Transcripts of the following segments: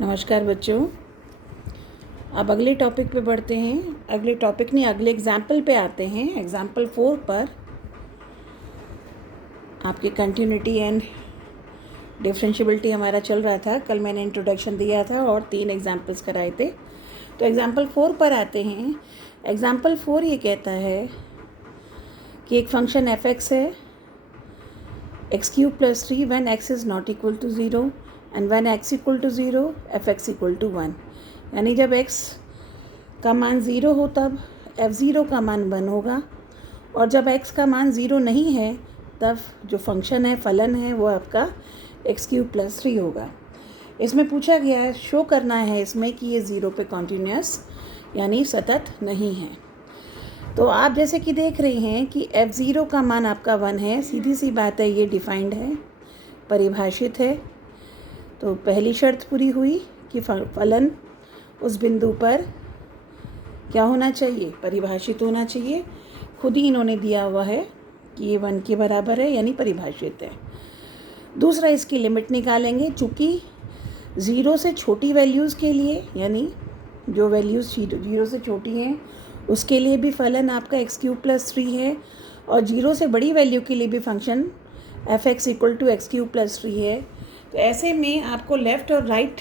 नमस्कार बच्चों। अब अगले टॉपिक पे बढ़ते हैं। अगले टॉपिक नहीं, अगले एग्जाम्पल पे आते हैं। एग्जाम्पल 4 पर आपकी कंटिन्यूटी एंड डिफरेंशियबिलिटी हमारा चल रहा था। कल मैंने इंट्रोडक्शन दिया था और 3 एग्जाम्पल्स कराए थे। तो एग्जाम्पल 4 पर आते हैं। एग्जाम्पल 4 ये कहता है कि एक फंक्शन एफ एक्स है, x³ + 3 when x is not equal to 0 and when x equal to 0 fx equal to 1। यानी जब x का मान 0 हो तब f0 का मान 1 होगा, और जब x का मान 0 नहीं है तब जो फंक्शन है, फलन है, वो आपका x³ + 3 होगा। इसमें पूछा गया है, शो करना है इसमें कि ये 0 पे कॉन्टीन्यूअस यानी सतत नहीं है। तो आप जैसे कि देख रहे हैं कि f0 का मान आपका 1 है। सीधी सी बात है, ये डिफाइंड है, परिभाषित है। तो पहली शर्त पूरी हुई कि फलन उस बिंदु पर क्या होना चाहिए, परिभाषित होना चाहिए। खुद ही इन्होंने दिया हुआ है कि ये 1 के बराबर है यानी परिभाषित है। दूसरा, इसकी लिमिट निकालेंगे। चूँकि 0 से छोटी वैल्यूज़ के लिए, यानी जो वैल्यूज़ 0 से छोटी हैं उसके लिए भी फलन आपका x³ + 3 है, और 0 से बड़ी वैल्यू के लिए भी फंक्शन fx = x³ + 3 है। तो ऐसे में आपको लेफ़्ट और राइट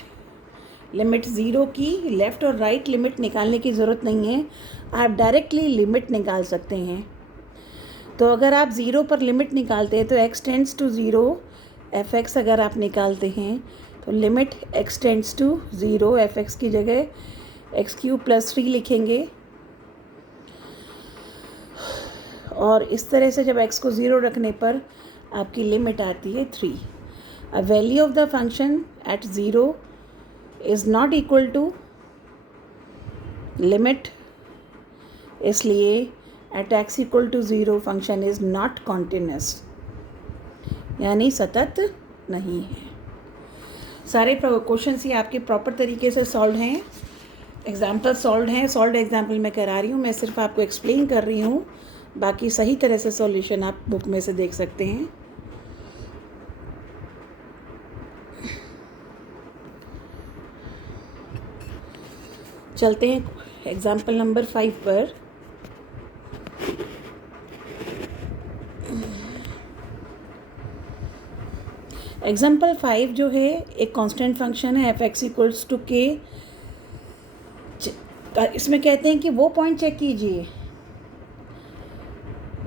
लिमिट, 0 की लेफ़्ट और राइट लिमिट निकालने की ज़रूरत नहीं है, आप डायरेक्टली लिमिट निकाल सकते हैं। तो अगर आप 0 पर लिमिट निकालते हैं तो x टेंड्स टू 0, fx अगर आप निकालते हैं तो limit x tends to 0, fx की जगह x³ + 3 लिखेंगे, और इस तरह से जब x को 0 रखने पर आपकी लिमिट आती है 3। A value of the function at 0 is not equal to limit, इसलिए at x = 0 function is not continuous यानी सतत नहीं है। सारे क्वेश्चंस ही आपके प्रॉपर तरीके से सॉल्व हैं, एग्जाम्पल सॉल्व हैं। सॉल्व एग्जाम्पल मैं करा रही हूँ, मैं सिर्फ आपको एक्सप्लेन कर रही हूँ, बाकी सही तरह से सॉल्यूशन आप बुक में से देख सकते हैं। चलते हैं एग्जाम्पल नंबर 5 पर। एग्जाम्पल 5 जो है एक कांस्टेंट फंक्शन है fx = k। इसमें कहते हैं कि वो पॉइंट चेक कीजिए।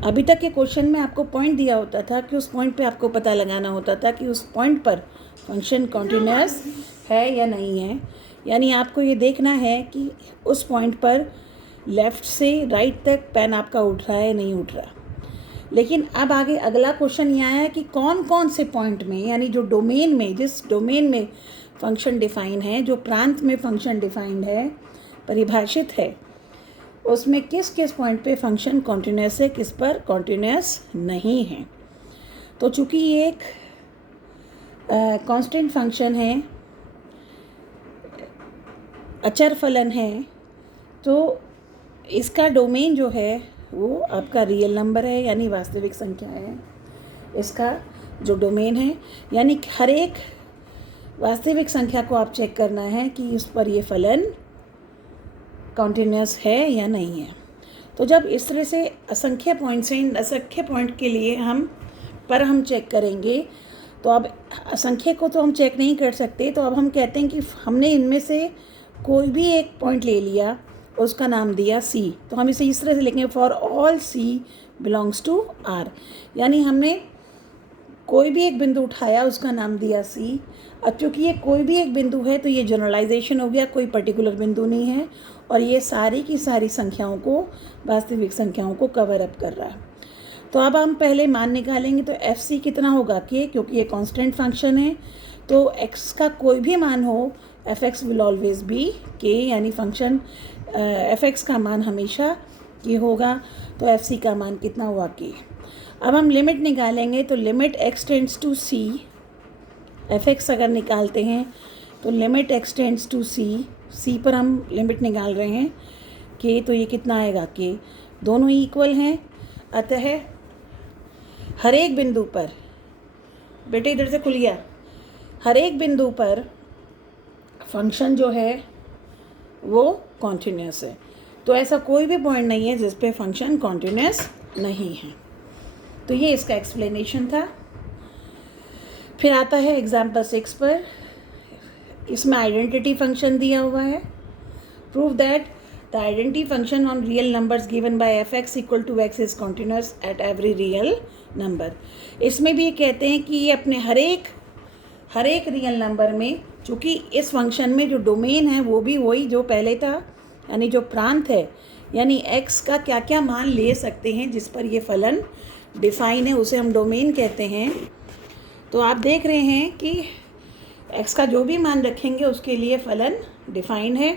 अभी तक के क्वेश्चन में आपको पॉइंट दिया होता था कि उस पॉइंट पे आपको पता लगाना होता था कि उस पॉइंट पर फंक्शन कॉन्टिन्यूअस है या नहीं है। यानी आपको ये देखना है कि उस पॉइंट पर लेफ़्ट से राइट तक पेन आपका उठ रहा है, नहीं उठ रहा। लेकिन अब आगे अगला क्वेश्चन ये आया है कि कौन कौन से पॉइंट में, यानी जो डोमेन में, जिस डोमेन में फंक्शन डिफाइन है, जो प्रांत में फंक्शन डिफाइंड है, परिभाषित है, उसमें किस किस पॉइंट पे फंक्शन कॉन्टिन्यूअस है, किस पर कॉन्टिन्यूअस नहीं है। तो चूँकि ये एक कांस्टेंट फंक्शन है, अचर फलन है, तो इसका डोमेन जो है वो आपका रियल नंबर है यानी वास्तविक संख्या है। इसका जो डोमेन है, यानी हर एक वास्तविक संख्या को आप चेक करना है कि उस पर ये फलन कॉन्टिन्यूअस है या नहीं है। तो जब इस तरह से असंख्य पॉइंट्स हैं, इन असंख्य पॉइंट के लिए हम चेक करेंगे, तो अब असंख्य को तो हम चेक नहीं कर सकते। तो अब हम कहते हैं कि हमने इनमें से कोई भी एक पॉइंट ले लिया, उसका नाम दिया C। तो हम इसे इस तरह से लिखेंगे, for all C belongs to R। यानी हमने कोई भी एक बिंदु उठाया, उसका नाम दिया C। अब चूँकि ये कोई भी एक बिंदु है तो ये जनरलाइजेशन हो गया, कोई पर्टिकुलर बिंदु नहीं है, और ये सारी की सारी संख्याओं को, वास्तविक संख्याओं को कवर अप कर रहा है। तो अब हम पहले मान निकालेंगे। तो FC कितना होगा, K, क्योंकि ये कांस्टेंट फंक्शन है। तो x का कोई भी मान हो, fx will always be K, यानी फंक्शन fx का मान हमेशा K होगा। तो FC का मान कितना हुआ, K। अब हम लिमिट निकालेंगे। तो limit x tends to C, fx अगर निकालते हैं तो limit x tends to C पर हम लिमिट निकाल रहे हैं K, तो ये कितना आएगा, K। दोनों ही इक्वल हैं, अतः हर एक बिंदु पर, बेटे इधर से खुल गया, हर एक बिंदु पर फंक्शन जो है वो कॉन्टिन्यूस है। तो ऐसा कोई भी पॉइंट नहीं है जिस पे फंक्शन कॉन्टिन्यूस नहीं है। तो ये इसका एक्सप्लेनेशन था। फिर आता है एग्जाम्पल 6 पर। इसमें आइडेंटिटी फंक्शन दिया हुआ है। Prove that the identity function on real numbers given by f x equal to x is continuous at every real number. इसमें भी ये कहते हैं कि ये अपने हर एक रियल नंबर में, चूँकि इस फंक्शन में जो डोमेन है वो भी वही जो पहले था, यानी जो प्रांत है, यानी x का क्या क्या मान ले सकते हैं जिस पर ये फलन डिफ़ाइन है, उसे हम डोमेन कहते हैं। तो आप देख रहे हैं कि x का जो भी मान रखेंगे उसके लिए फलन डिफ़ाइन है।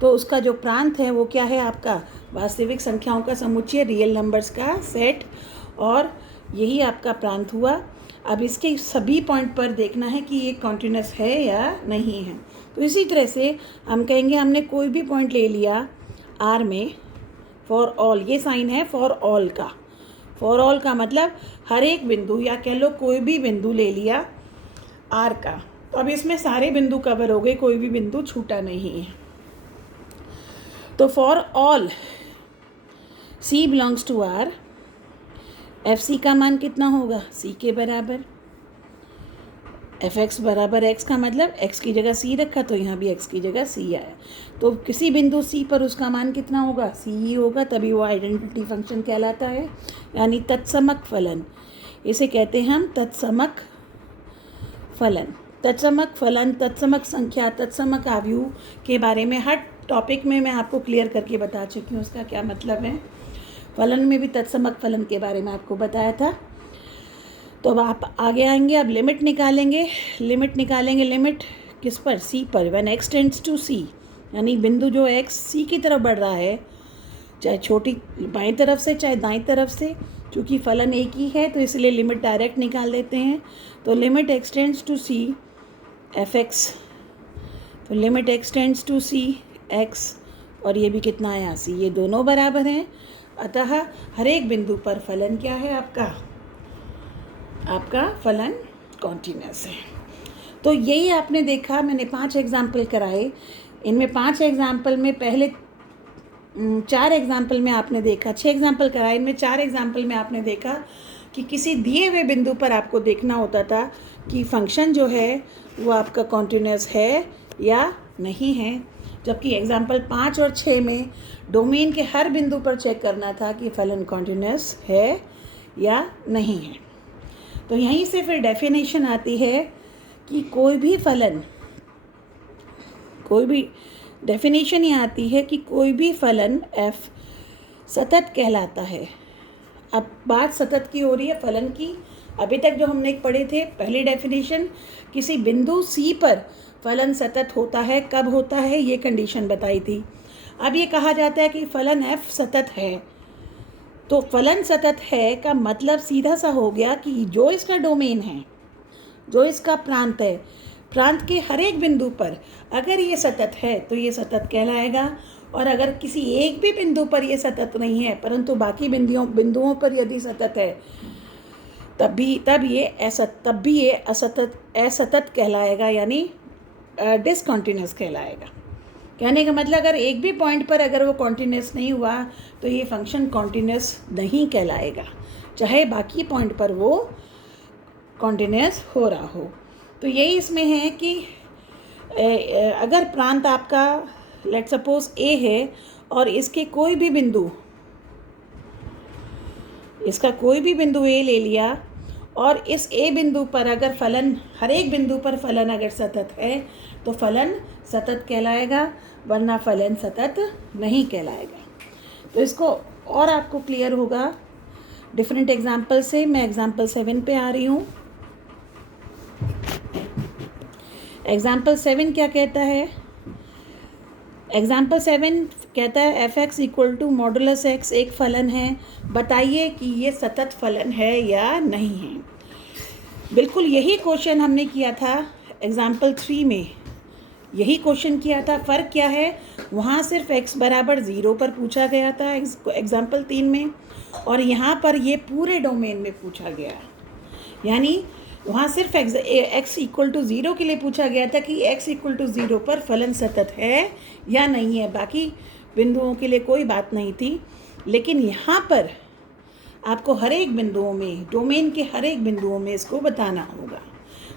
तो उसका जो प्रांत है वो क्या है, आपका वास्तविक संख्याओं का समुच्चय, रियल नंबर्स का सेट, और यही आपका प्रांत हुआ। अब इसके सभी पॉइंट पर देखना है कि ये कॉन्टिन्यूस है या नहीं है। तो इसी तरह से हम कहेंगे हमने कोई भी पॉइंट ले लिया R में, फॉर ऑल, ये साइन है फॉर ऑल का। फॉर ऑल का मतलब हर एक बिंदु, या कह लो कोई भी बिंदु ले लिया R का। तो अब इसमें सारे बिंदु कवर हो गए, कोई भी बिंदु छूटा नहीं है। तो for all C belongs to R, f c का मान कितना होगा, C के बराबर। एफ एक्स बराबर एक्स का मतलब x की जगह C रखा तो यहाँ भी x की जगह C आया। तो किसी बिंदु C पर उसका मान कितना होगा, C ही होगा, तभी वो आइडेंटिटी फंक्शन कहलाता है, यानी तत्समक फलन। इसे कहते हैं हम तत्समक फलन। तत्समक फलन, तत्समक संख्या, तत्समक आव्यूह के बारे में हर टॉपिक में मैं आपको क्लियर करके बता चुकी हूँ उसका क्या मतलब है। फलन में भी तत्समक फलन के बारे में आपको बताया था। तो अब आप आगे आएंगे, अब लिमिट निकालेंगे। लिमिट किस पर, C पर। When x tends to C, यानी बिंदु जो x C की तरफ बढ़ रहा है, चाहे छोटी बाईं तरफ से चाहे दाईं तरफ से, क्योंकि फलन एक ही है तो इसलिए लिमिट डायरेक्ट निकाल देते हैं। तो limit x tends to C f x, तो limit x tends to C x, और ये भी कितना आया C, ये दोनों बराबर हैं। अतः हर एक बिंदु पर फलन क्या है, आपका फलन कॉन्टिन्यूस है। तो यही आपने देखा, मैंने 5 एग्जाम्पल कराए। इनमें 5 एग्जाम्पल में पहले 4 एग्जाम्पल में आपने देखा, 6 एग्जाम्पल कराए, इनमें 4 एग्जाम्पल में आपने देखा कि किसी दिए हुए बिंदु पर आपको देखना होता था कि फंक्शन जो है वो आपका कॉन्टिन्यूस है या नहीं है, जबकि एग्जाम्पल 5 और 6 में डोमेन के हर बिंदु पर चेक करना था कि फलन कॉन्टिन्यूस है या नहीं है। तो यहीं से फिर डेफिनेशन आती है कि कोई भी डेफिनेशन ये आती है कि कोई भी फलन f सतत कहलाता है। अब बात सतत की हो रही है, फलन की। अभी तक जो हमने पढ़े थे पहली डेफिनेशन, किसी बिंदु C पर फलन सतत होता है, कब होता है ये कंडीशन बताई थी। अब ये कहा जाता है कि फलन f सतत है। तो फलन सतत है का मतलब सीधा सा हो गया कि जो इसका डोमेन है, जो इसका प्रांत है, प्रांत के हर एक बिंदु पर अगर ये सतत है तो ये सतत कहलाएगा, और अगर किसी एक भी बिंदु पर ये सतत नहीं है परंतु बाकी बिंदुओं पर यदि सतत है तब भी ये असतत कहलाएगा, यानी डिसकंटिन्यूअस कहलाएगा। कहने का मतलब अगर एक भी पॉइंट पर अगर वो कॉन्टिन्यूस नहीं हुआ तो ये फंक्शन कॉन्टिन्यूस नहीं कहलाएगा, चाहे बाकी पॉइंट पर वो कॉन्टिन्यूस हो रहा हो। तो यही इसमें है कि अगर प्रांत आपका लेट सपोज A है और इसका कोई भी बिंदु A ले लिया, और इस A बिंदु पर अगर फलन, हर एक बिंदु पर फलन अगर सतत है तो फलन सतत कहलाएगा, वरना फलन सतत नहीं कहलाएगा। तो इसको और आपको क्लियर होगा डिफरेंट एग्जाम्पल से। मैं एग्जाम्पल 7 पे आ रही हूँ। एग्जाम्पल 7 क्या कहता है, एग्जाम्पल 7 कहता है f x equal to modulus x एक फलन है, बताइए कि ये सतत फलन है या नहीं है। बिल्कुल यही क्वेश्चन हमने किया था एग्जाम्पल 3 में, यही क्वेश्चन किया था। फ़र्क क्या है, वहाँ सिर्फ x बराबर 0 पर पूछा गया था एग्जाम्पल 3 में, और यहाँ पर ये पूरे डोमेन में पूछा गया। यानी वहाँ सिर्फ x इक्वल टू 0 के लिए पूछा गया था कि x इक्वल टू 0 पर फलन सतत है या नहीं है, बाकी बिंदुओं के लिए कोई बात नहीं थी। लेकिन यहाँ पर आपको हर एक बिंदुओं में, डोमेन के हर एक बिंदुओं में इसको बताना होगा।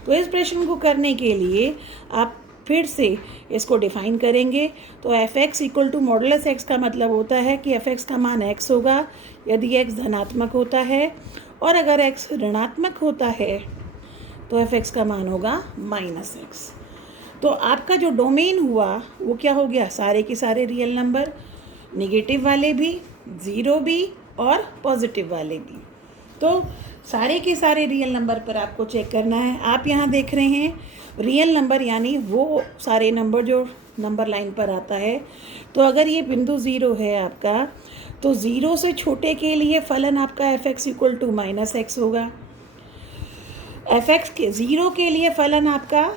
तो इस प्रश्न को करने के लिए आप फिर से इसको डिफाइन करेंगे। तो f x equal to modulus x का मतलब होता है कि एफ एक्स का मान x होगा यदि x धनात्मक होता है, और अगर x ऋणात्मक होता है तो एफ एक्स का मान होगा माइनस एक्स। तो आपका जो डोमेन हुआ वो क्या हो गया, सारे के सारे रियल नंबर, नेगेटिव वाले भी, ज़ीरो भी और पॉजिटिव वाले भी। तो सारे के सारे रियल नंबर पर आपको चेक करना है। आप यहाँ देख रहे हैं रियल नंबर यानी वो सारे नंबर जो नंबर लाइन पर आता है। तो अगर ये बिंदु 0 है आपका, तो 0 से छोटे के लिए फलन आपका f x equal to minus x होगा। एफ एक्स के 0 के लिए फलन आपका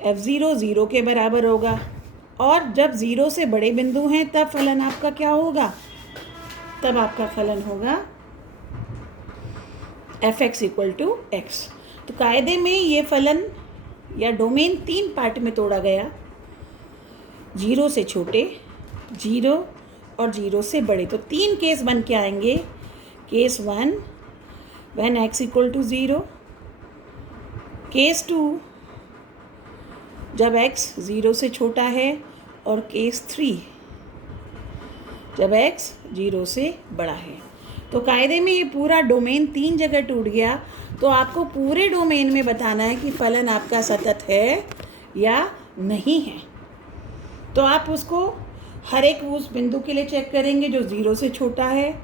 एफ ज़ीरो 0 के बराबर होगा, और जब 0 से बड़े बिंदु हैं तब फलन आपका क्या होगा, तब आपका फलन होगा f x equal to x. तो कायदे में ये फलन या डोमेन 3 पार्ट में तोड़ा गया, 0 से छोटे, 0 और 0 से बड़े। तो 3 केस बन के आएंगे। Case 1 when x equal to 0, case 2 जब x 0 से छोटा है, और केस 3 जब x 0 से बड़ा है। तो कायदे में ये पूरा डोमेन 3 जगह टूट गया। तो आपको पूरे डोमेन में बताना है कि फलन आपका सतत है या नहीं है। तो आप उसको हर एक उस बिंदु के लिए चेक करेंगे जो 0 से छोटा है,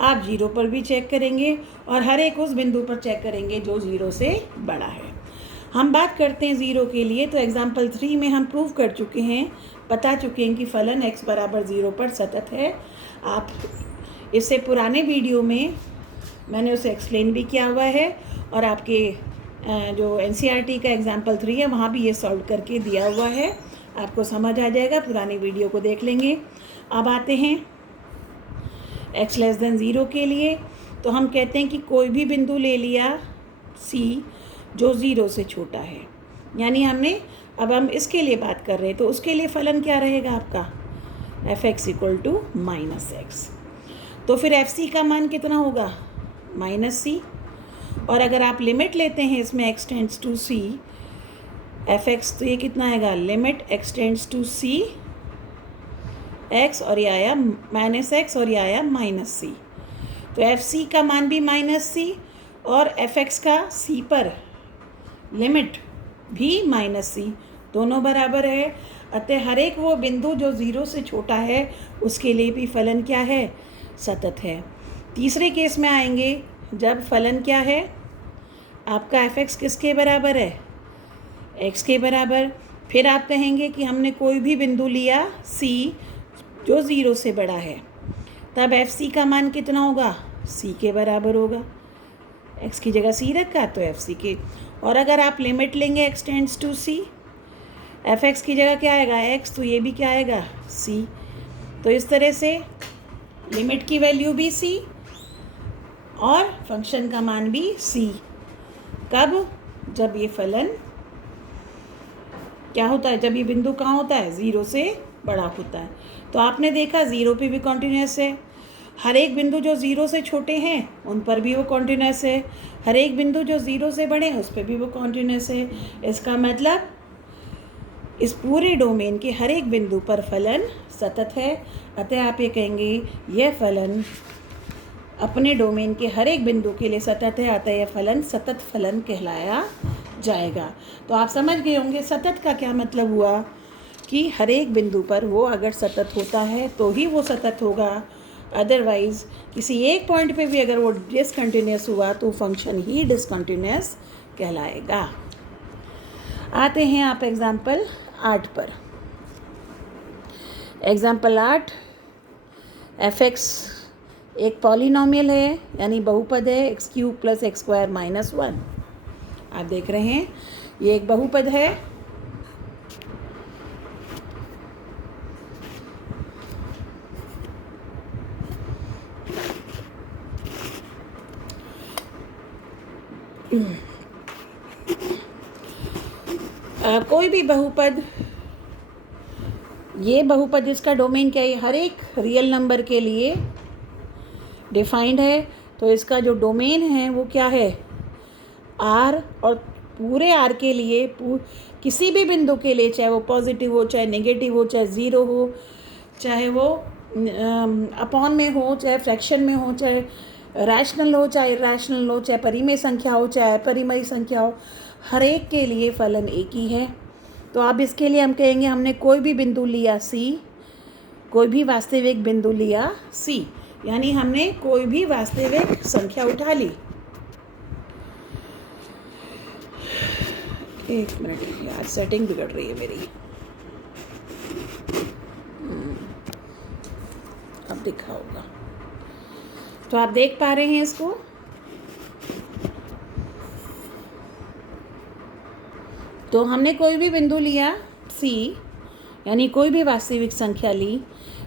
आप 0 पर भी चेक करेंगे, और हर एक उस बिंदु पर चेक करेंगे जो 0 से बड़ा है। हम बात करते हैं 0 के लिए। तो एग्जाम्पल 3 में हम प्रूव कर चुके हैं, बता चुके हैं कि फलन x बराबर 0 पर सतत है। आप इससे पुराने वीडियो में मैंने उसे एक्सप्लेन भी किया हुआ है, और आपके जो NCERT का एग्जाम्पल 3 है वहाँ भी ये सॉल्व करके दिया हुआ है, आपको समझ आ जाएगा। पुरानी वीडियो को देख लेंगे। अब आते हैं x लेस देन 0 के लिए। तो हम कहते हैं कि कोई भी बिंदु ले लिया C जो 0 से छोटा है, यानी अब हम इसके लिए बात कर रहे हैं। तो उसके लिए फलन क्या रहेगा आपका, f x equal to minus x. तो फिर एफ सी का मान कितना होगा, माइनस सी। और अगर आप लिमिट लेते हैं इसमें x tends to c, f x, तो ये कितना आएगा, limit x tends to c x, और ये आया माइनस एक्स, और ये आया माइनस सी। तो एफ सी का मान भी माइनस सी, और एफ एक्स का सी पर लिमिट भी माइनस सी, दोनों बराबर है। अतः हर एक वो बिंदु जो 0 से छोटा है उसके लिए भी फलन क्या है, सतत है। तीसरे केस में आएंगे जब फलन क्या है आपका, एफ एक्स किसके बराबर है, एक्स के बराबर। फिर आप कहेंगे कि हमने कोई भी बिंदु लिया सी जो 0 से बड़ा है, तब एफ सी का मान कितना होगा, सी के बराबर होगा। एक्स की जगह सी रखा तो एफ सी के। और अगर आप लिमिट लेंगे x tends to c, f x की जगह क्या आएगा, एक्स, तो ये भी क्या आएगा, सी। तो इस तरह से लिमिट की वैल्यू भी सी और फंक्शन का मान भी सी। कब, जब ये फलन क्या होता है, जब ये बिंदु कहाँ होता है, 0 से बड़ा होता है। तो आपने देखा 0 पे भी कॉन्टिन्यूस है, हर एक बिंदु जो 0 से छोटे हैं उन पर भी वो कॉन्टिन्यूस है, हर एक बिंदु जो 0 से बड़े हैं उस पर भी वो कॉन्टिन्यूस है। इसका मतलब इस पूरे डोमेन के हर एक बिंदु पर फलन सतत है। अतः आप ये कहेंगे यह फलन अपने डोमेन के हर एक बिंदु के लिए सतत है, अतः यह फलन सतत फलन कहलाया जाएगा। तो आप समझ गए होंगे सतत का क्या मतलब हुआ, कि हर एक बिंदु पर वो अगर सतत होता है तो ही वो सतत होगा, अदरवाइज़ किसी एक पॉइंट पे भी अगर वो डिसकंटिन्यूस हुआ तो फंक्शन ही डिसकंटिन्यूस कहलाएगा। आते हैं आप एग्जाम्पल 8 पर। एग्जाम्पल 8, एफ एक्स एक पॉलिनोमियल है यानी बहुपद है, x cube plus x square minus 1। आप देख रहे हैं ये एक बहुपद है। कोई भी बहुपद, ये बहुपद इसका डोमेन क्या है, हर एक रियल नंबर के लिए डिफाइंड है। तो इसका जो डोमेन है वो क्या है, आर, और पूरे आर के लिए किसी भी बिंदु के लिए, चाहे वो पॉजिटिव हो, चाहे नेगेटिव हो, चाहे ज़ीरो हो, चाहे वो अपॉन में हो, चाहे फ्रैक्शन में हो, चाहे रैशनल हो, चाहे इरैशनल हो, चाहे परिमेय संख्या हो, चाहे अपरिमेय संख्या हो, हर एक के लिए फलन एक ही है। तो अब इसके लिए हम कहेंगे हमने कोई भी बिंदु लिया सी, कोई भी वास्तविक बिंदु लिया सी, यानी हमने कोई भी वास्तविक संख्या उठा ली। एक मिनट यार, सेटिंग बिगड़ रही है मेरी। अब दिखा होगा तो आप देख पा रहे हैं इसको। तो हमने कोई भी बिंदु लिया सी, यानी कोई भी वास्तविक संख्या ली,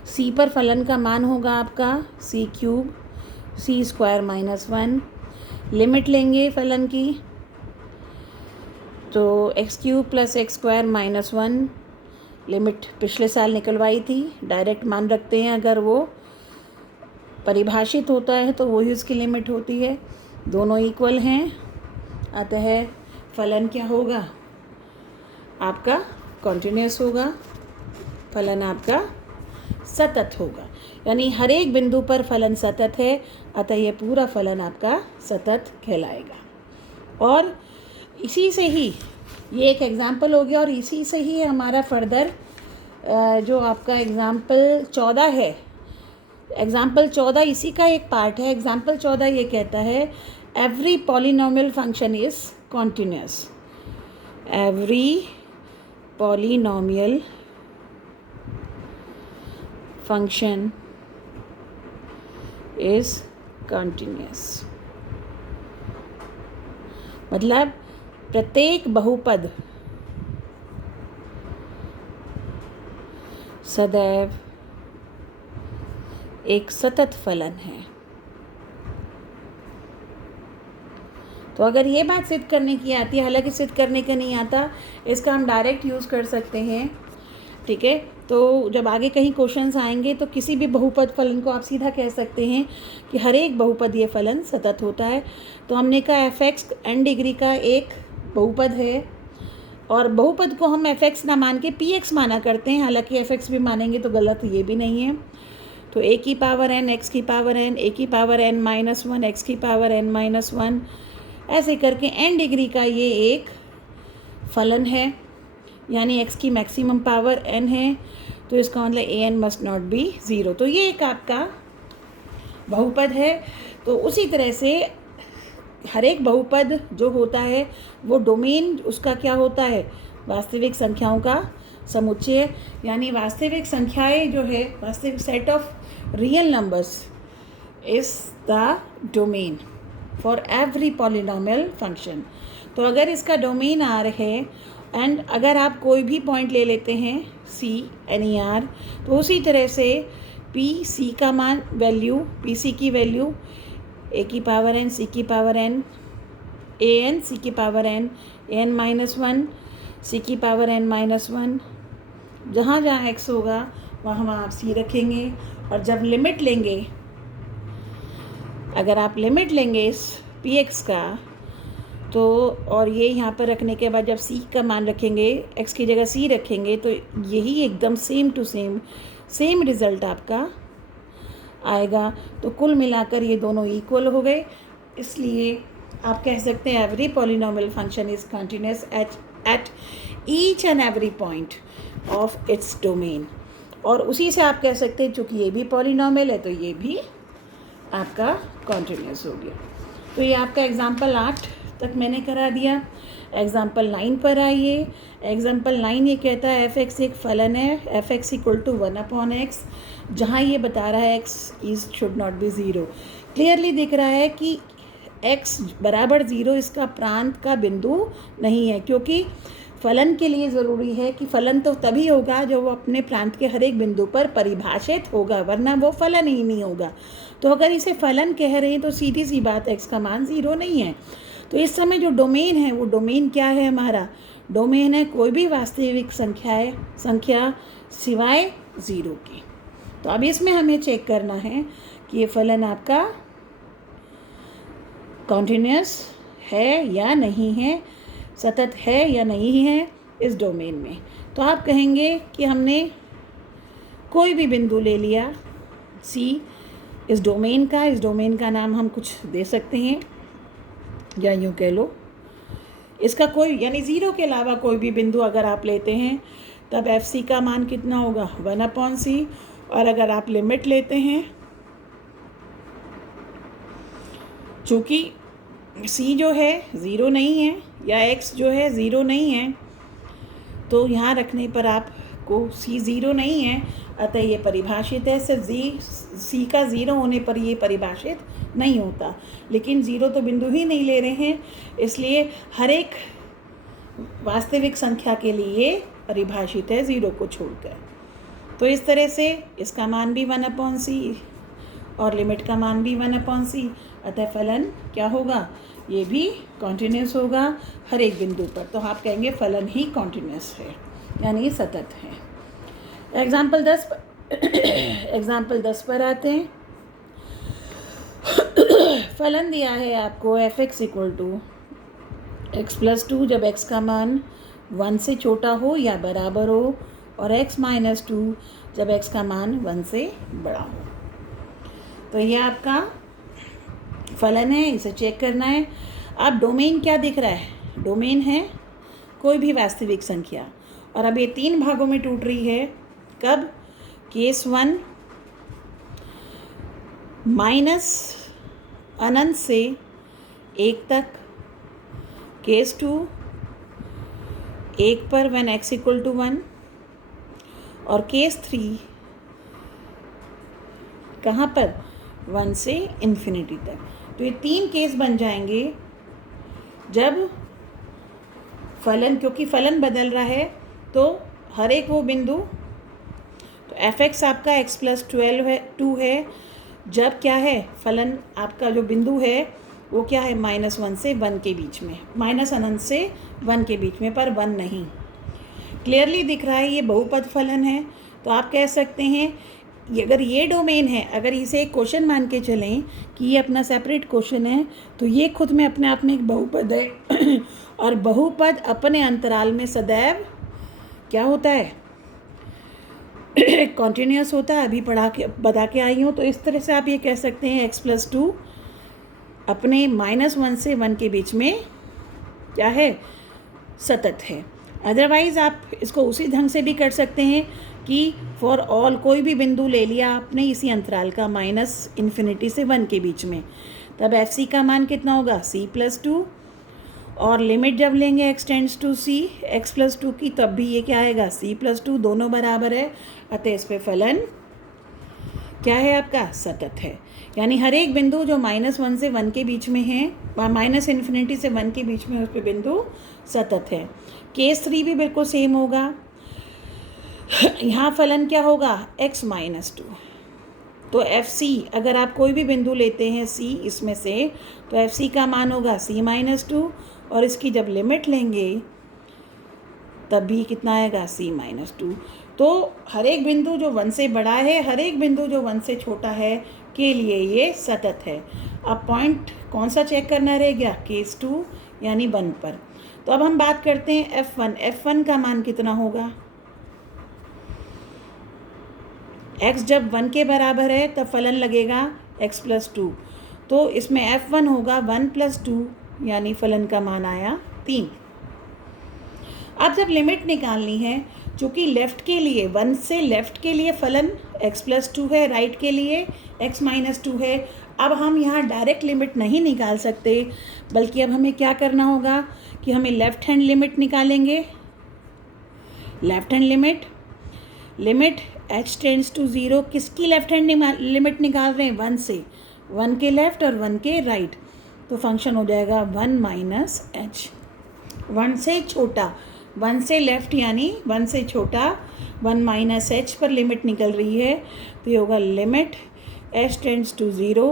सी पर फलन का मान होगा आपका सी cube C square minus 1। Limit लेंगे फलन की, तो x cube plus x square minus 1, limit पिछले साल निकलवाई थी, डायरेक्ट मान रखते हैं। अगर वो परिभाषित होता है तो वही उसकी लिमिट होती है। दोनों इक्वल हैं, अतः फलन क्या होगा आपका, कॉन्टिन्यूस होगा, फलन आपका सतत होगा। यानी हर एक बिंदु पर फलन सतत है, अतः यह पूरा फलन आपका सतत कहलाएगा। और इसी से ही ये एक एग्ज़ाम्पल हो गया, और इसी से ही हमारा फर्दर जो आपका एग्ज़ाम्पल 14 है, एग्ज़ाम्पल 14 इसी का एक पार्ट है। एग्ज़ाम्पल 14 ये कहता है every polynomial function is continuous. Every polynomial function is continuous, मतलब प्रत्येक बहुपद सदैव एक सतत फलन है। तो अगर ये बात सिद्ध करने की आती है, हालांकि सिद्ध करने का नहीं आता, इसका हम डायरेक्ट यूज़ कर सकते हैं, ठीक है। तो जब आगे कहीं क्वेश्चंस आएंगे तो किसी भी बहुपद फलन को आप सीधा कह सकते हैं कि हर एक बहुपद ये फलन सतत होता है। तो हमने कहा f(x) n डिग्री का एक बहुपद है, और बहुपद को हम f(x) ना मान के px माना करते हैं, हालांकि f(x) भी मानेंगे तो गलत ये भी नहीं है। तो a की पावर n, x की पावर n, a की पावर n माइनस 1, x की पावर n माइनस 1, ऐसे करके n डिग्री का ये एक फलन है, यानी x की मैक्सिमम पावर n है, तो इसका मतलब an मस्ट नॉट बी 0। तो ये एक आपका बहुपद है। तो उसी तरह से हर एक बहुपद जो होता है वो डोमेन उसका क्या होता है, वास्तविक संख्याओं का समुच्चय, यानी वास्तविक संख्याएं जो है, वास्तविक set of real numbers is the domain for every polynomial function. तो अगर इसका डोमेन आर है, एंड अगर आप कोई भी पॉइंट ले लेते हैं सी एनी आर, तो उसी तरह से पी सी का मान वैल्यू, पी सी की वैल्यू ए की पावर एन, सी की पावर एन, ए एन, सी की पावर एन, एन माइनस 1, सी की पावर एन माइनस 1, जहाँ जहाँ एक्स होगा वहाँ आप सी रखेंगे। और जब लिमिट लेंगे, अगर आप लिमिट लेंगे इस पी एक्स का, तो और ये यहाँ पर रखने के बाद जब सी का मान रखेंगे, एक्स की जगह सी रखेंगे, तो यही एकदम सेम टू सेम रिज़ल्ट आपका आएगा। तो कुल मिलाकर ये दोनों इक्वल हो गए, इसलिए आप कह सकते हैं every polynomial function is continuous at each and every point of its domain. और उसी से आप कह सकते हैं चूँकि ये भी पॉलिनोमियल है तो ये भी आपका कंटिन्यूस हो गया। तो ये आपका एग्ज़ाम्पल 8 तक मैंने करा दिया। एग्ज़ाम्पल 9 पर आइए। एग्ज़ाम्पल 9 ये कहता है f(x) एक फलन है, f(x) = 1/x, जहाँ ये बता रहा है x should not be 0। Clearly दिख रहा है कि x बराबर 0 इसका प्रांत का बिंदु नहीं है, क्योंकि फलन के लिए ज़रूरी है कि फलन तो तभी होगा जब वो अपने प्रांत के हर एक बिंदु पर परिभाषित होगा, वरना वो फलन ही नहीं होगा। तो अगर इसे फलन कह रहे हैं तो सीधी सी बात x का मान 0 नहीं है। तो इस समय जो डोमेन है वो डोमेन क्या है हमारा, डोमेन है कोई भी वास्तविक संख्या सिवाय ज़ीरो के। तो अब इसमें हमें चेक करना है कि ये फलन आपका कॉन्टिन्यूस है या नहीं है, सतत है या नहीं है इस डोमेन में। तो आप कहेंगे कि हमने कोई भी बिंदु ले लिया सी इस डोमेन का नाम हम कुछ दे सकते हैं या यूँ कह लो इसका कोई यानी ज़ीरो के अलावा कोई भी बिंदु अगर आप लेते हैं तब एफ सी का मान कितना होगा 1/c। और अगर आप लिमिट लेते हैं, चूँकि c जो है ज़ीरो नहीं है या x जो है ज़ीरो नहीं है, तो यहाँ रखने पर आपको c ज़ीरो नहीं है, अतः ये परिभाषित है। सिर्फ c का ज़ीरो होने पर ये परिभाषित नहीं होता, लेकिन ज़ीरो तो बिंदु ही नहीं ले रहे हैं, इसलिए हर एक वास्तविक संख्या के लिए परिभाषित है ज़ीरो को छोड़कर। तो इस तरह से इसका मान भी 1/c और लिमिट का मान भी 1/c, अतः फलन क्या होगा, ये भी कॉन्टिन्यूस होगा हर एक बिंदु पर। तो आप कहेंगे फलन ही कॉन्टिन्यूस है यानी सतत है। एग्जाम्पल 10 पर आते हैं। फलन दिया है आपको f(x) = x+2 जब x का मान 1 से छोटा हो या बराबर हो, और x-2 जब x का मान 1 से बड़ा हो। तो ये आपका फलन है, इसे चेक करना है। अब डोमेन क्या दिख रहा है, डोमेन है कोई भी वास्तविक संख्या, और अब ये 3 भागों में टूट रही है। कब, केस 1 -अनंत से 1 तक, केस 2 1 पर when x = 1, और केस 3 कहाँ पर, 1 से इन्फिनिटी तक। तो ये 3 केस बन जाएंगे जब फलन, क्योंकि फलन बदल रहा है तो हर एक वो बिंदु, तो f(x) आपका x+2 है जब क्या है, फलन आपका जो बिंदु है वो क्या है, -1 से 1 के बीच में, अनंत से 1 के बीच में, पर 1 नहीं। क्लियरली दिख रहा है ये बहुपद फलन है। तो आप कह सकते हैं अगर ये डोमेन है, अगर इसे एक क्वेश्चन मान के चलें कि ये अपना सेपरेट क्वेश्चन है, तो ये खुद में अपने आप में एक बहुपद है और बहुपद अपने अंतराल में सदैव क्या होता है, कॉन्टिन्यूस होता है। अभी बता के आई हूँ। तो इस तरह से आप ये कह सकते हैं x+2 अपने -1 से 1 के बीच में क्या है, सतत है। अदरवाइज़ आप इसको उसी ढंग से भी कर सकते हैं कि फॉर ऑल कोई भी बिंदु ले लिया आपने इसी अंतराल का -∞ से 1 के बीच में, तब f(c) का मान कितना होगा, c+2, और लिमिट जब लेंगे x tends to c x+2 की, तब भी ये क्या आएगा, c+2, दोनों बराबर है, अतः इस पे फलन क्या है आपका, सतत है। यानी हर एक बिंदु जो -1 से 1 के बीच में है, -∞ से 1 के बीच में, उस पे बिंदु सतत है। केस 3 भी बिल्कुल सेम होगा। यहाँ फलन क्या होगा, x-2। तो f(c) अगर आप कोई भी बिंदु लेते हैं c इसमें से, तो f(c) का मान होगा c-2, और इसकी जब लिमिट लेंगे तब भी कितना आएगा, c-2। तो हर एक बिंदु जो 1 से बड़ा है, हर एक बिंदु जो 1 से छोटा है के लिए ये सतत है। अब पॉइंट कौन सा चेक करना रह गया, केस 2 यानी 1 पर। तो अब हम बात करते हैं f1 का मान कितना होगा। x जब 1 के बराबर है तब फलन लगेगा x+2, तो इसमें f1 होगा 1 + 2, यानी फलन का मान आया 3। अब जब लिमिट निकालनी है, चूँकि लेफ़्ट के लिए 1 से लेफ़्ट के लिए फलन x+2 है, राइट के लिए x-2 है। अब हम यहाँ डायरेक्ट लिमिट नहीं निकाल सकते, बल्कि अब हमें क्या करना होगा कि हमें लेफ़्ट हैंड लिमिट निकालेंगे। Left hand limit h tends to 0, किसकी लेफ़्ट हैंड लिमिट निकाल रहे हैं, 1 से, 1 के लेफ़्ट और 1 के राइट। तो फंक्शन हो जाएगा 1 - h, 1 से छोटा, 1 से लेफ़्ट यानी 1 से छोटा, 1 - h पर लिमिट निकल रही है, तो ये होगा limit h tends to 0,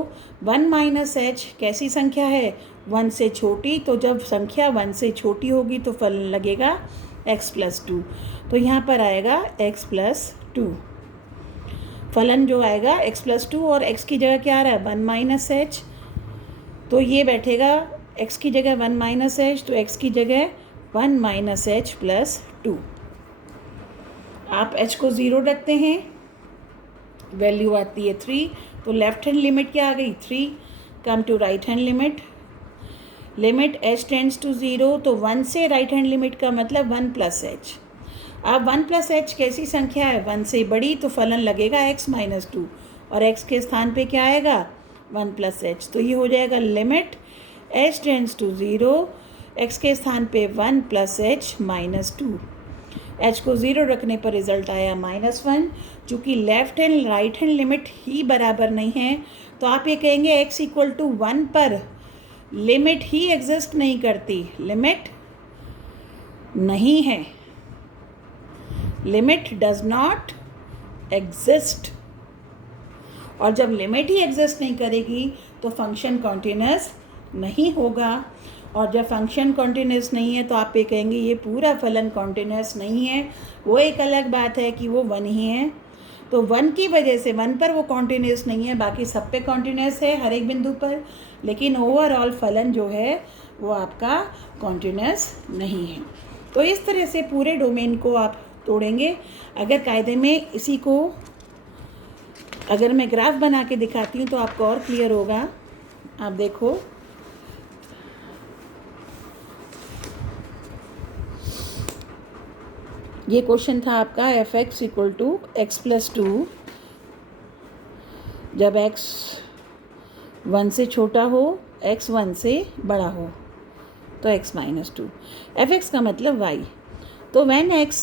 1 - h कैसी संख्या है, 1 से छोटी, तो जब संख्या 1 से छोटी होगी तो फलन लगेगा x+2। तो यहाँ पर आएगा x+2। फलन जो आएगा x+2 और x की जगह क्या आ रहा है 1 - h, तो ये बैठेगा x की जगह 1 - h, तो x की जगह 1 - h+2। आप h को 0 रखते हैं, वैल्यू आती है 3, तो लेफ्ट हैंड लिमिट क्या आ गई 3। Come to right hand limit, limit h tends to 0, तो 1 से राइट हैंड लिमिट का मतलब 1 + h। अब 1 + h कैसी संख्या है 1 से बड़ी, तो फलन लगेगा x-2 और x के स्थान पे क्या आएगा 1 + h, तो ये हो जाएगा limit h tends to 0, x के स्थान पे 1 + h -2। h को 0 रखने पर रिजल्ट आया -1। चूँकि left hand right hand limit ही बराबर नहीं है, तो आप ये कहेंगे x = 1 पर लिमिट ही एग्जिस्ट नहीं करती, लिमिट नहीं है, लिमिट डज नॉट एग्जिस्ट। और जब लिमिट ही एग्जिस्ट नहीं करेगी तो फंक्शन कॉन्टिन्यूस नहीं होगा, और जब फंक्शन कॉन्टिन्यूस नहीं है तो आप ये कहेंगे ये पूरा फलन कॉन्टिन्यूस नहीं है। वो एक अलग बात है कि वो 1 ही है, तो 1 की वजह से 1 पर वो कॉन्टिन्यूस नहीं है, बाकी सब पे कॉन्टिन्यूस है हर एक बिंदु पर, लेकिन ओवरऑल फलन जो है वो आपका कॉन्टिन्यूस नहीं है। तो इस तरह से पूरे डोमेन को आप तोड़ेंगे। अगर कायदे में इसी को अगर मैं ग्राफ बना के दिखाती हूँ तो आपको और क्लियर होगा। आप देखो, ये क्वेश्चन था आपका f(x) = x+2 जब x 1 से छोटा हो, x 1 से बड़ा हो, तो x-2। f(x) का मतलब y। तो व्हेन x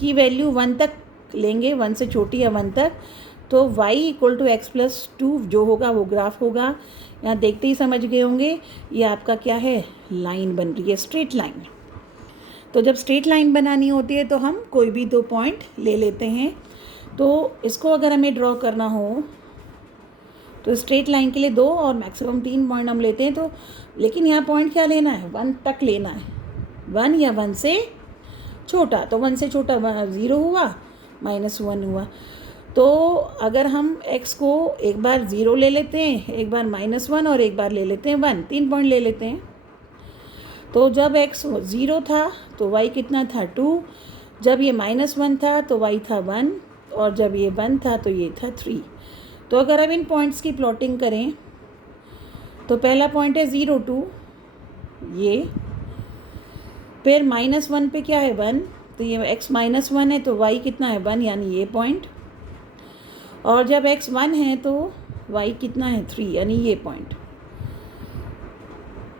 की वैल्यू 1 तक लेंगे, 1 से छोटी या 1 तक, तो y = x+2 जो होगा वो ग्राफ होगा। यहाँ देखते ही समझ गए होंगे ये आपका क्या है, लाइन बन रही है, स्ट्रेट लाइन। तो जब स्ट्रेट लाइन बनानी होती है तो हम कोई भी 2 पॉइंट ले लेते हैं। तो इसको अगर हमें ड्रॉ करना हो तो स्ट्रेट लाइन के लिए 2 और मैक्सिमम 3 पॉइंट हम लेते हैं। तो लेकिन यहाँ पॉइंट क्या लेना है, 1 तक लेना है, 1 या 1 से छोटा। तो 1 से छोटा 0 हुआ, -1 हुआ। तो अगर हम x को एक बार 0 ले लेते हैं, एक बार -1 और एक बार ले लेते हैं 1, 3 पॉइंट ले लेते हैं। तो जब x 0 था तो y कितना था 2, जब ये -1 था तो y था 1, और जब ये 1 था तो ये था 3। तो अगर अब इन पॉइंट्स की प्लॉटिंग करें तो पहला पॉइंट है 0 2, ये फिर -1 पे क्या है 1, तो ये x -1 है तो y कितना है 1, यानी ये पॉइंट। और जब x 1 है तो y कितना है 3, यानी ये पॉइंट।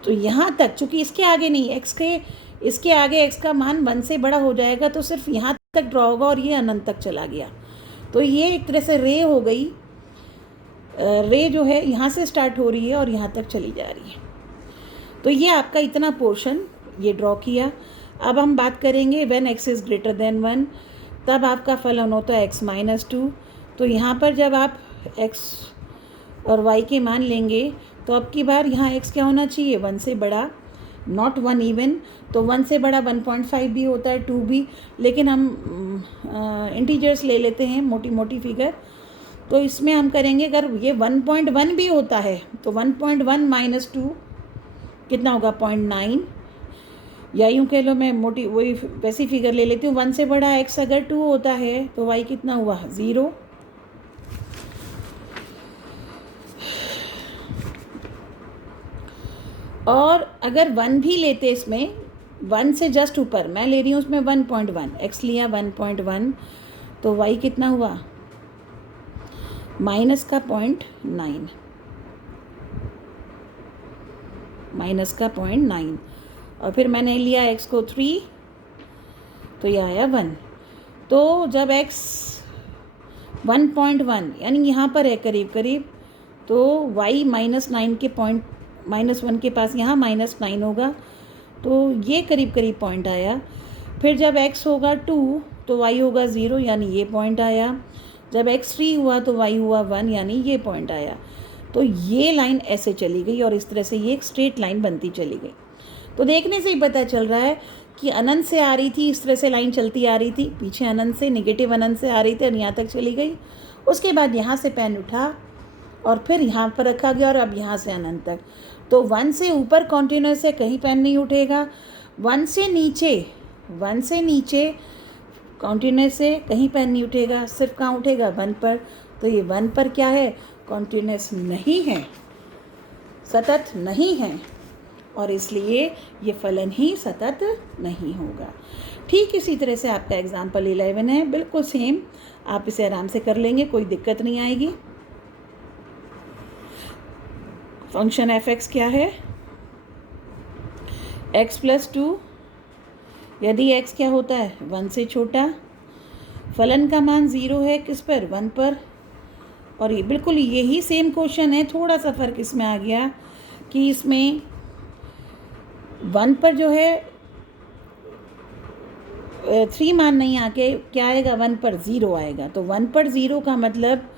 तो यहाँ तक, चूँकि इसके आगे नहीं, इसके आगे x का मान 1 से बड़ा हो जाएगा तो सिर्फ यहाँ तक ड्रॉ होगा और ये अनंत तक चला गया। तो ये एक तरह से रे हो गई, रे जो है यहाँ से स्टार्ट हो रही है और यहाँ तक चली जा रही है। तो ये आपका इतना पोर्शन ये ड्रॉ किया। अब हम बात करेंगे when x is greater than 1, तब आपका फलन होता है x-2। तो यहाँ पर जब आप x और y के मान लेंगे तो अब की बार यहाँ x क्या होना चाहिए 1 से बड़ा, नॉट 1 इवन। तो 1 से बड़ा 1.5 भी होता है, 2 भी, लेकिन हम इंटीजर्स ले लेते हैं, मोटी मोटी फिगर। तो इसमें हम करेंगे, अगर ये 1.1 भी होता है तो 1.1 - 2 कितना होगा 0.9, या यूँ कह लो, मैं मोटी वही वैसी फिगर ले लेती हूँ। 1 से बड़ा x अगर 2 होता है तो y कितना हुआ 0। और अगर 1 भी लेते इसमें, 1 से जस्ट ऊपर मैं ले रही हूँ, उसमें 1.1, x लिया 1.1, तो y कितना हुआ -0.9, -0.9। और फिर मैंने लिया x को 3, तो ये आया 1। तो जब x 1.1 यानी यहाँ पर है करीब करीब, तो y -9 के पॉइंट, -1 के पास यहाँ -9 होगा, तो ये करीब करीब पॉइंट आया। फिर जब x होगा 2 तो y होगा 0, यानी ये पॉइंट आया। जब x 3 हुआ तो y हुआ 1, यानी ये पॉइंट आया। तो ये लाइन ऐसे चली गई और इस तरह से ये एक स्ट्रेट लाइन बनती चली गई। तो देखने से ही पता चल रहा है कि अनंत से आ रही थी, इस तरह से लाइन चलती आ रही थी, पीछे अनंत से, नेगेटिव अनंत से आ रही थी और यहाँ तक चली गई। उसके बाद यहाँ से पेन उठा और फिर यहाँ पर रखा गया और अब यहाँ से अनंत तक। तो 1 से ऊपर कॉन्टिन्यूस है, कहीं पेन नहीं उठेगा। 1 से नीचे कॉन्टिन्यूस है, कहीं पेन नहीं उठेगा, सिर्फ कहाँ उठेगा 1 पर। तो ये 1 पर क्या है, कॉन्टिन्यूस नहीं है, सतत नहीं है, और इसलिए ये फलन ही सतत नहीं होगा। ठीक इसी तरह से आपका एग्जाम्पल 11 है, बिल्कुल सेम, आप इसे आराम से कर लेंगे, कोई दिक्कत नहीं आएगी। फंक्शन एफ एक्स क्या है, x+2, यदि x क्या होता है 1 से छोटा, फलन का मान 0 है, किस पर, 1 पर। और ये बिल्कुल यही सेम क्वेश्चन है, थोड़ा सा फ़र्क इसमें आ गया कि इसमें 1 पर जो है 3 मान नहीं आके क्या आएगा, 1 पर 0 आएगा। तो 1 पर 0 का मतलब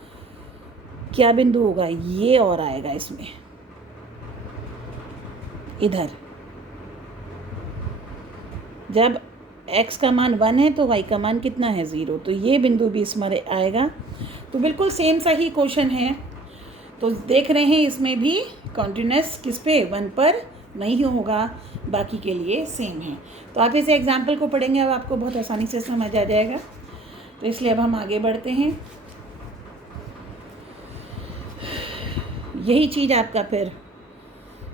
क्या बिंदु होगा, ये और आएगा इसमें, इधर। जब x का मान 1 है तो y का मान कितना है, 0, तो ये बिंदु भी इसमें आएगा। तो बिल्कुल सेम सा ही क्वेश्चन है। तो देख रहे हैं इसमें भी कॉन्टिन्यूस किस पे, 1 पर नहीं होगा, बाकी के लिए सेम है। तो आप इस एग्जाम्पल को पढ़ेंगे, अब आपको बहुत आसानी से समझ आ जाएगा। तो इसलिए अब हम आगे बढ़ते हैं। यही चीज़ आपका फिर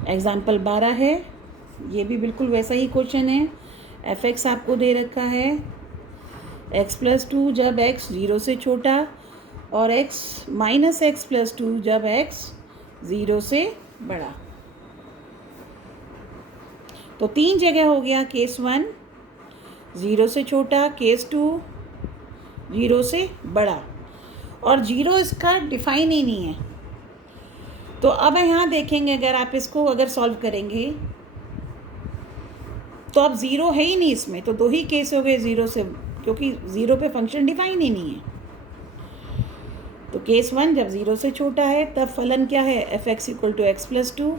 एग्जाम्पल 12 है, ये भी बिल्कुल वैसा ही क्वेश्चन है। एफ एक्स आपको दे रखा है x+2 जब x 0 से छोटा और x-x+2 जब x 0 से बड़ा। तो 3 जगह हो गया, केस 1 0 से छोटा, केस 2 0 से बड़ा, और 0 इसका डिफाइन ही नहीं है। तो अब यहाँ देखेंगे, अगर आप इसको अगर सॉल्व करेंगे तो अब 0 है ही नहीं इसमें, तो 2 ही केस हो गए 0 से, क्योंकि 0 पे फंक्शन डिफाइन ही नहीं है। तो केस 1 जब 0 से छोटा है तब फलन क्या है, f(x = x+2)।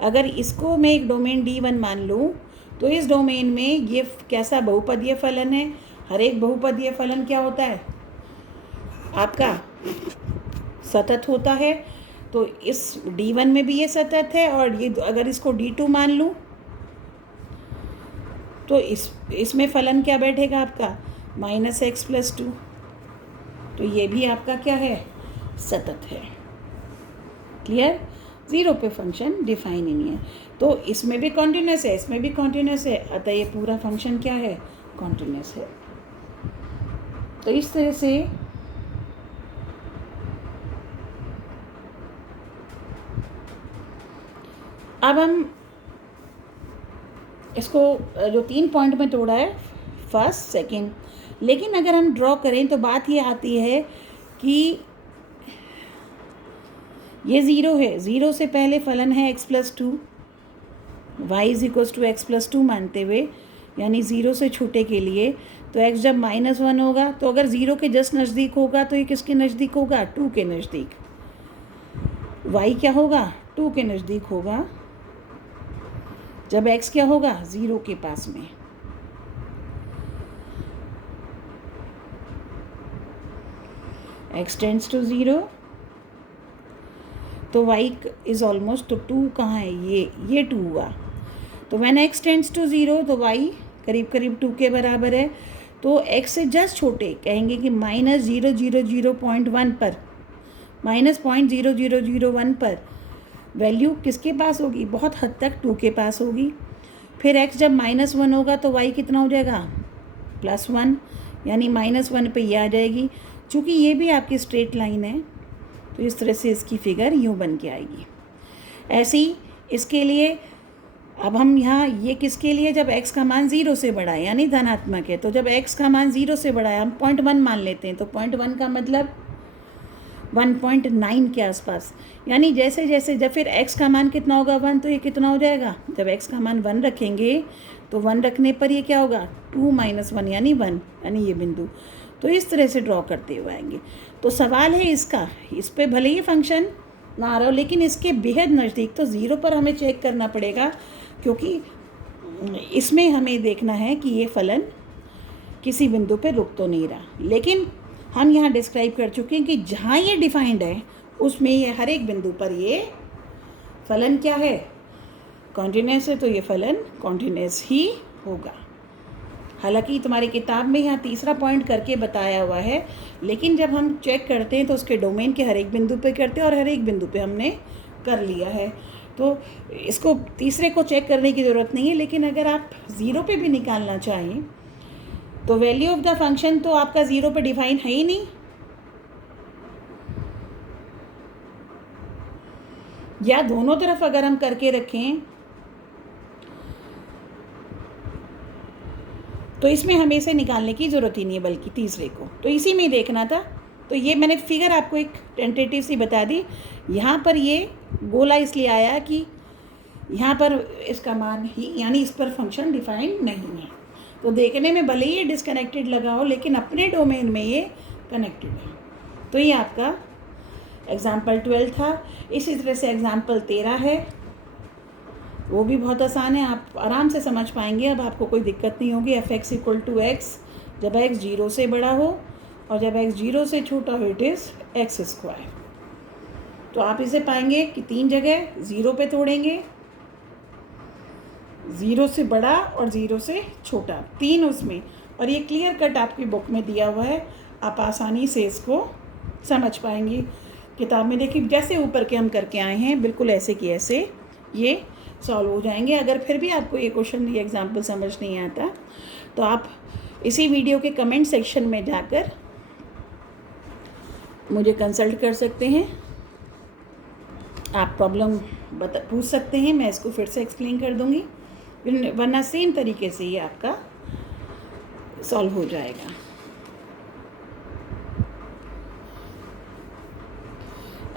अगर इसको मैं एक डोमेन D1 मान लूँ तो इस डोमेन में ये कैसा बहुपदीय फलन है। हर एक बहुपदीय फलन क्या होता है आपका, सतत होता है। तो इस D1 में भी ये सतत है, और ये अगर इसको D2 मान लूँ तो इसमें फलन क्या बैठेगा आपका, -x+2। तो ये भी आपका क्या है, सतत है। क्लियर, 0 पे फंक्शन डिफाइन ही नहीं है। तो इसमें भी कॉन्टिन्यूस है, इसमें भी कॉन्टिन्यूस है, अतः ये पूरा फंक्शन क्या है, कॉन्टिन्यूस है। तो इस तरह से अब हम इसको जो 3 पॉइंट में तोड़ा है, फर्स्ट सेकंड, लेकिन अगर हम ड्रॉ करें तो बात ये आती है कि ये 0 है, 0 से पहले फलन है x+2, y = x+2 मानते हुए, यानी 0 से छोटे के लिए। तो x जब -1 होगा, तो अगर 0 के जस्ट नज़दीक होगा तो ये किसके नज़दीक होगा, 2 के नज़दीक। y क्या होगा, 2 के नज़दीक होगा जब x क्या होगा, 0 के पास में। x टेंड्स टू 0, तो y इज़ ऑलमोस्ट, तो 2 कहाँ है, ये 2 हुआ। तो व्हेन x टेंड्स टू 0 तो y करीब करीब 2 के बराबर है। तो x से जस्ट छोटे कहेंगे कि -0.001 पर, -0.0001 पर वैल्यू किसके पास होगी, बहुत हद तक 2 के पास होगी। फिर x जब -1 होगा तो y कितना हो जाएगा, +1, यानी -1 पे ये आ जाएगी। चूँकि ये भी आपकी स्ट्रेट लाइन है तो इस तरह से इसकी फिगर यूँ बन के आएगी। ऐसे ही इसके लिए अब हम यहाँ, ये किसके लिए, जब x का मान 0 से बड़ा है यानी धनात्मक है। तो जब x का मान 0 से बड़ा है, हम 0.1 मान लेते हैं, तो 0.1 का मतलब 1.9 के आसपास, यानी जैसे जैसे जब फिर x का मान कितना होगा, 1, तो ये कितना हो जाएगा, जब x का मान 1 रखेंगे तो 1 रखने पर ये क्या होगा, 2 - 1 यानी 1, यानी ये बिंदु। तो इस तरह से ड्रॉ करते हुए आएंगे। तो सवाल है इसका, इस पे भले ही फंक्शन ना आ रहा हो, लेकिन इसके बेहद नज़दीक, तो ज़ीरो पर हमें चेक करना पड़ेगा, क्योंकि इसमें हमें देखना है कि ये फलन किसी बिंदु पे रुक तो नहीं रहा। लेकिन हम यहाँ डिस्क्राइब कर चुके हैं कि जहाँ ये डिफाइंड है उसमें ये हर एक बिंदु पर ये फलन क्या है, कॉन्टिन्यूस है, तो ये फलन कॉन्टिन्यूस ही होगा। हालांकि तुम्हारी किताब में यहाँ तीसरा पॉइंट करके बताया हुआ है, लेकिन जब हम चेक करते हैं तो उसके डोमेन के हर एक बिंदु पे करते हैं, और हर एक बिंदु पे हमने कर लिया है, तो इसको तीसरे को चेक करने की ज़रूरत नहीं है। लेकिन अगर आप ज़ीरो पे भी निकालना चाहें तो वैल्यू ऑफ द फंक्शन तो आपका ज़ीरो पे डिफाइन है ही नहीं, या दोनों तरफ अगर हम करके रखें तो इसमें हमें इसे निकालने की ज़रूरत ही नहीं है, बल्कि तीसरे को तो इसी में देखना था। तो ये मैंने फिगर आपको एक टेंटेटिव सी बता दी। यहाँ पर ये गोला इसलिए आया कि यहाँ पर इसका मान ही, यानी इस पर फंक्शन डिफाइन नहीं है, तो देखने में भले ही ये डिस्कनेक्टेड लगा हो, लेकिन अपने डोमेन में ये कनेक्टेड है। तो ये आपका एग्ज़ाम्पल 12 था। इसी तरह से एग्ज़ाम्पल 13 है, वो भी बहुत आसान है, आप आराम से समझ पाएंगे, अब आपको कोई दिक्कत नहीं होगी। f(x) = x जब x 0 से बड़ा हो और जब x 0 से छोटा हो इट इज़ x²। तो आप इसे पाएंगे कि 3 जगह 0 पे तोड़ेंगे, 0 से बड़ा और 0 से छोटा, 3 उसमें, और ये क्लियर कट आपकी बुक में दिया हुआ है, आप आसानी से इसको समझ पाएंगे। किताब में देखिए जैसे ऊपर के हम करके आए हैं, बिल्कुल ऐसे कि ऐसे ये सॉल्व हो जाएंगे। अगर फिर भी आपको ये क्वेश्चन, ये एग्जाम्पल समझ नहीं आता, तो आप इसी वीडियो के कमेंट सेक्शन में जाकर मुझे कंसल्ट कर सकते हैं, आप प्रॉब्लम पूछ सकते हैं, मैं इसको फिर से एक्सप्लेन कर दूंगी, वरना सेम तरीके से ये आपका सॉल्व हो जाएगा।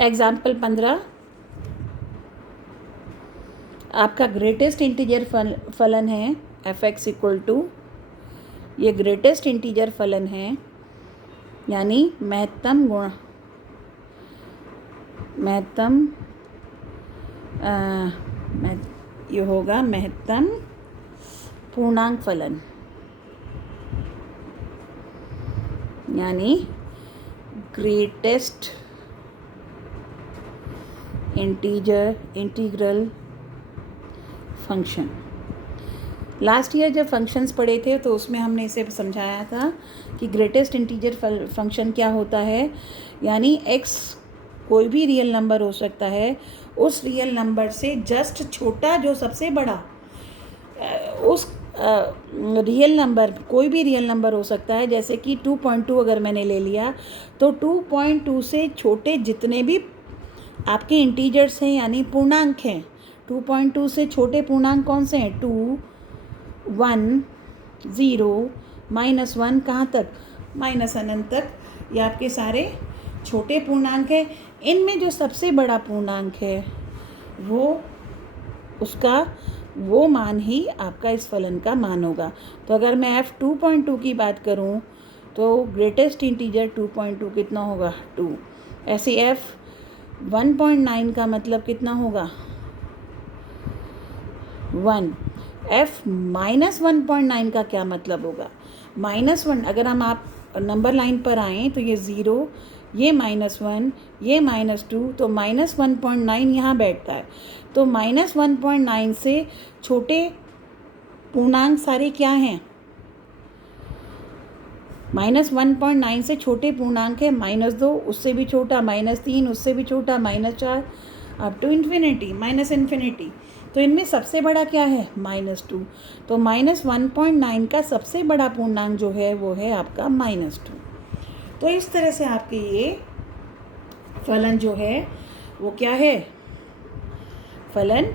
एग्जाम्पल 15, आपका ग्रेटेस्ट इंटीजर फलन है f(x) ये ग्रेटेस्ट इंटीजर फलन है, यानी महत्तम ये होगा महत्तम पूर्णांक फलन, यानी greatest integral function. Last year जब फंक्शंस पढ़े थे तो उसमें हमने इसे समझाया था कि ग्रेटेस्ट इंटीजर फंक्शन क्या होता है, यानी x कोई भी रियल नंबर हो सकता है, उस रियल नंबर से जस्ट छोटा जो सबसे बड़ा, उस रियल नंबर, कोई भी रियल नंबर हो सकता है, जैसे कि 2.2 अगर मैंने ले लिया, तो 2.2 से छोटे जितने भी आपके इंटीजर्स हैं, यानी पूर्णांक हैं, 2.2 से छोटे पूर्णांक कौन से हैं, 2, 1, 0, -1 कहाँ तक, माइनस अनंत तक, ये आपके सारे छोटे पूर्णांक हैं। इनमें जो सबसे बड़ा पूर्णांक है वो मान ही आपका इस फलन का मान होगा। तो अगर मैं f(2.2) की बात करूं तो ग्रेटेस्ट इंटीजर 2.2 कितना होगा, 2। ऐसे f(1.9) का मतलब कितना होगा, 1। f-1.9 का क्या मतलब होगा, -1। अगर हम आप नंबर लाइन पर आएँ तो ये 0, ये -1, ये -2, तो -1.9 यहाँ बैठता है। तो -1.9 से छोटे पूर्णांक सारे क्या हैं, -1.9 से छोटे पूर्णांक है -2, उससे भी छोटा -3, उससे भी छोटा -4, अप टू इन्फिनिटी, -इन्फिनिटी। तो इनमें सबसे बड़ा क्या है, -2। तो -1.9 का सबसे बड़ा पूर्णांक जो है वो है आपका -2। तो इस तरह से आपके ये फलन जो है वो क्या है, फलन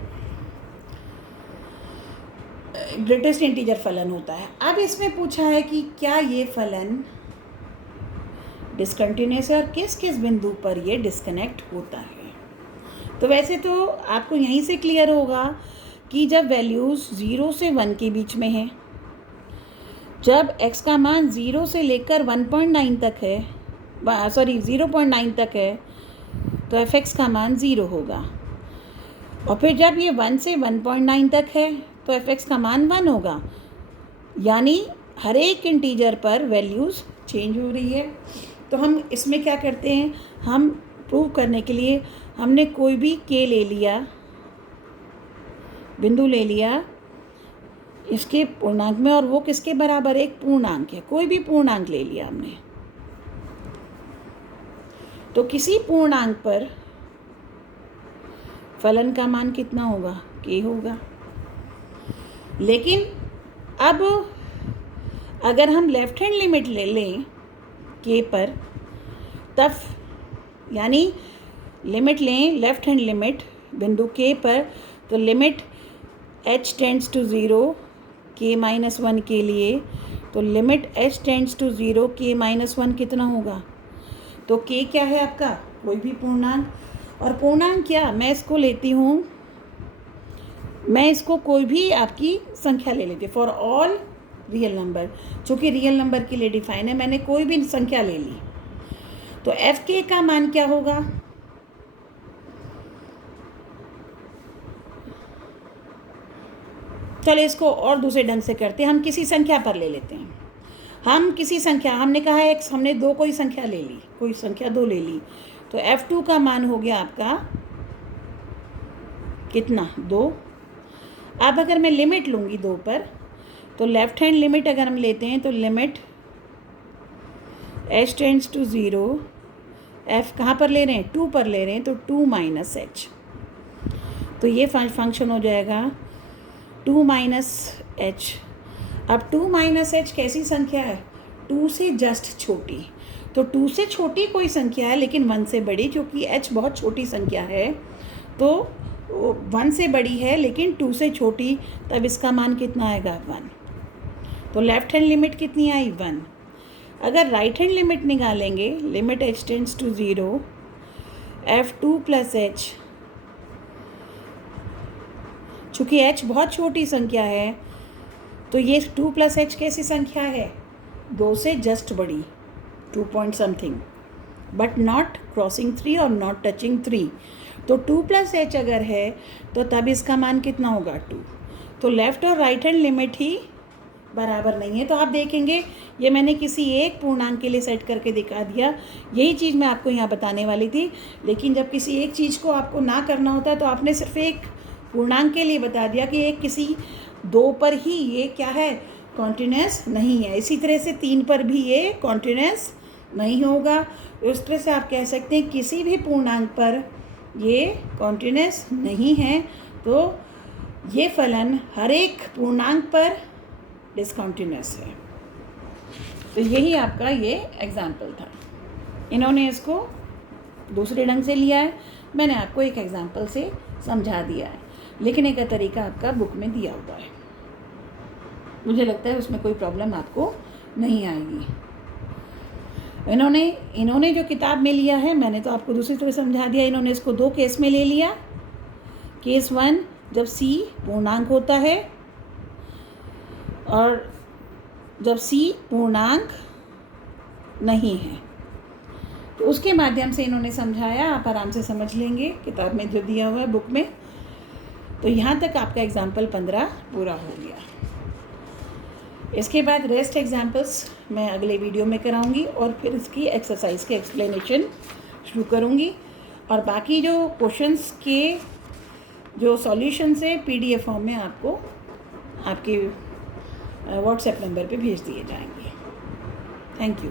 ग्रेटेस्ट इंटीजर फलन होता है। अब इसमें पूछा है कि क्या ये फलन डिसकंटिन्यूअस है और किस किस बिंदु पर ये डिस्कनेक्ट होता है। तो वैसे तो आपको यहीं से क्लियर होगा कि जब वैल्यूज़ 0 से 1 के बीच में है, जब x का मान 0 से लेकर 1.9 तक है, 0.9 तक है, तो एफ एक्स का मान 0 होगा। और फिर जब ये 1 से 1.9 तक है तो एफ एक्स का मान 1 होगा, यानी हर एक इंटीजर पर वैल्यूज़ चेंज हो रही है। तो हम इसमें क्या करते हैं, हम प्रूव करने के लिए हमने कोई भी के ले लिया, बिंदु ले लिया इसके पूर्णांक में, और वो किसके बराबर, एक पूर्णांक है, कोई भी पूर्णांक ले लिया हमने। तो किसी पूर्णांक पर फलन का मान कितना होगा, के होगा। लेकिन अब अगर हम लेफ्ट हैंड लिमिट ले लें के पर, तब यानी लिमिट लें लेफ्ट हैंड लिमिट बिंदु के पर, तो limit h tends to 0 k-1 के लिए, तो limit h tends to 0 k-1 कितना होगा। तो k क्या है आपका, कोई भी पूर्णांक। और पूर्णांक क्या, मैं इसको लेती हूँ, मैं इसको कोई भी आपकी संख्या ले लेती हूँ, फॉर ऑल रियल नंबर, चूँकि रियल नंबर के लिए डिफाइन है, मैंने कोई भी संख्या ले ली। तो एफ के का मान क्या होगा, चलो इसको और दूसरे ढंग से करते हैं, हम किसी संख्या पर ले लेते हैं। हम किसी संख्या, हमने कहा है हमने दो कोई संख्या ले ली, कोई संख्या 2 ले ली, तो f2 का मान हो गया आपका कितना, 2। अब अगर मैं लिमिट लूँगी 2 पर, तो लेफ्ट हैंड लिमिट अगर हम लेते हैं तो limit h tends to 0, f कहाँ पर ले रहे हैं, 2 पर ले रहे हैं, तो 2 माइनस h, तो ये फंक्शन हो जाएगा 2 माइनस h। अब 2 माइनस h कैसी संख्या है, 2 से जस्ट छोटी, तो 2 से छोटी कोई संख्या है लेकिन 1 से बड़ी, क्योंकि h बहुत छोटी संख्या है, तो 1 से बड़ी है लेकिन 2 से छोटी, तब इसका मान कितना आएगा, 1। तो लेफ्ट हैंड लिमिट कितनी आई, 1। अगर राइट हैंड लिमिट निकालेंगे, limit h tends to 0 f2 plus h, चूँकि h बहुत छोटी संख्या है, तो ये 2 प्लस h कैसी संख्या है, 2 से जस्ट बड़ी, 2 point something, but not crossing 3 और नॉट टचिंग 3। तो 2 प्लस h अगर है तो तब इसका मान कितना होगा, 2। तो लेफ़्ट और राइट हैंड लिमिट ही बराबर नहीं है। तो आप देखेंगे ये मैंने किसी एक पूर्णांक के लिए सेट करके दिखा दिया, यही चीज़ मैं आपको यहाँ बताने वाली थी। लेकिन जब किसी एक चीज़ को आपको ना करना होता है तो आपने सिर्फ एक पूर्णांक के लिए बता दिया कि एक किसी 2 पर ही ये क्या है, कॉन्टिन्यूस नहीं है, इसी तरह से 3 पर भी ये कॉन्टिन्यूस नहीं होगा। उस तरह से आप कह सकते हैं किसी भी पूर्णांक पर ये कॉन्टिन्यूस नहीं है, तो ये फलन हर एक पूर्णांक पर डिसकॉन्टिन्यूस है। तो यही आपका ये एग्जाम्पल था। इन्होंने इसको दूसरे ढंग से लिया है, मैंने आपको एक एग्जाम्पल से समझा दिया है। लिखने का तरीका आपका बुक में दिया हुआ है, मुझे लगता है उसमें कोई प्रॉब्लम आपको नहीं आएगी। इन्होंने जो किताब में लिया है, मैंने तो आपको दूसरी तरह समझा दिया। इन्होंने इसको 2 केस में ले लिया। केस 1 जब c पूर्णांक होता है और जब c पूर्णांक नहीं है, तो उसके माध्यम से इन्होंने समझाया। आप आराम से समझ लेंगे, किताब में जो दिया हुआ है बुक में। तो यहाँ तक आपका एग्जाम्पल 15 पूरा हो गया। इसके बाद रेस्ट एग्जाम्पल्स मैं अगले वीडियो में कराऊंगी और फिर इसकी एक्सरसाइज के एक्सप्लेनेशन शुरू करूंगी। और बाकी जो क्वेश्चंस के जो सॉल्यूशंस है PDF फॉर्म में आपको आपके व्हाट्सएप नंबर पे भेज दिए जाएंगे। Thank you.